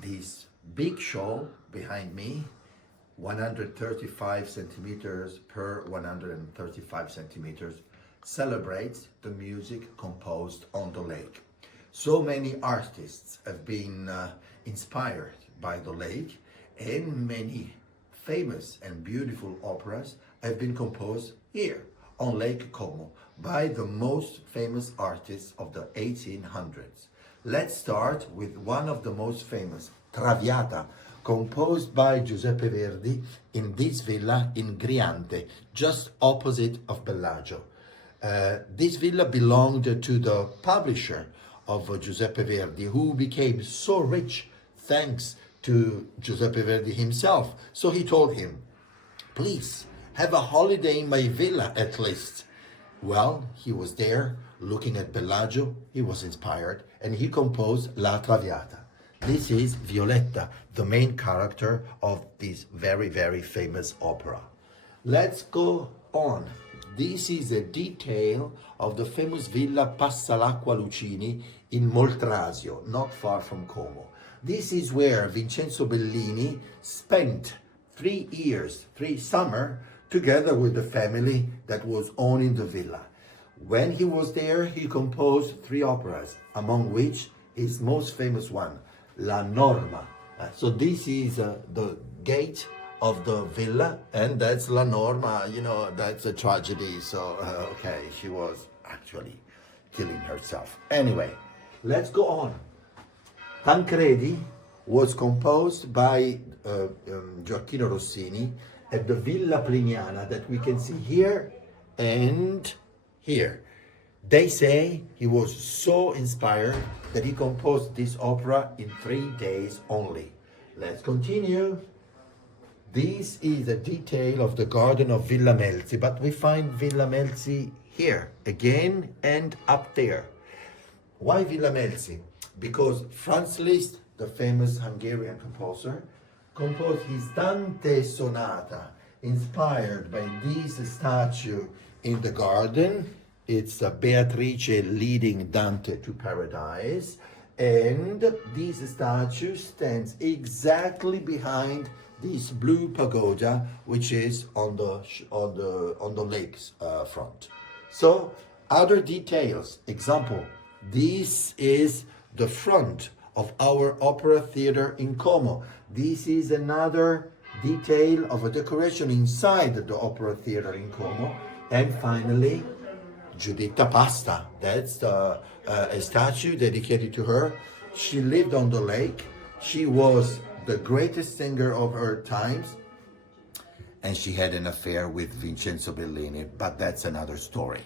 This big show behind me, 135 centimeters per 135 centimeters, celebrates the music composed on the lake. So many artists have been inspired by the lake, and many famous and beautiful operas have been composed here on Lake Como by the most famous artists of the 1800s. Let's start with one of the most famous, Traviata, composed by Giuseppe Verdi in this villa in Griante, just opposite of Bellagio. This villa belonged to the publisher of Giuseppe Verdi, who became so rich thanks to Giuseppe Verdi himself. So he told him, please have a holiday in my villa at least. Well, he was there looking at Bellagio, he was inspired, and he composed La Traviata. This is Violetta, the main character of this very, very famous opera. Let's go on. This is a detail of the famous Villa Passalacqua Lucini in Moltrasio, not far from Como. This is where Vincenzo Bellini spent 3 years, 3 summers, together with the family that was owning the villa. When he was there, he composed 3 operas, among which his most famous one, La Norma. So this is the gate of the villa, and that's La Norma, you know, that's a tragedy. So, okay, she was actually killing herself. Anyway, let's go on. Tancredi was composed by Gioacchino Rossini at the Villa Pliniana that we can see here and here. They say he was so inspired that he composed this opera in 3 days only. Let's continue. This is a detail of the garden of Villa Melzi, but we find Villa Melzi here again and up there. Why Villa Melzi? Because Franz Liszt, the famous Hungarian composer, composed his Dante Sonata inspired by this statue in the garden. It's Beatrice leading Dante to paradise, and this statue stands exactly behind this blue pagoda, which is on the lake's front. So, other details. Example: this is the front of our opera theater in Como. This is another detail of a decoration inside the opera theater in Como. And finally, Giuditta Pasta. That's a statue dedicated to her. She lived on the lake. She was the greatest singer of her times. And she had an affair with Vincenzo Bellini, but that's another story.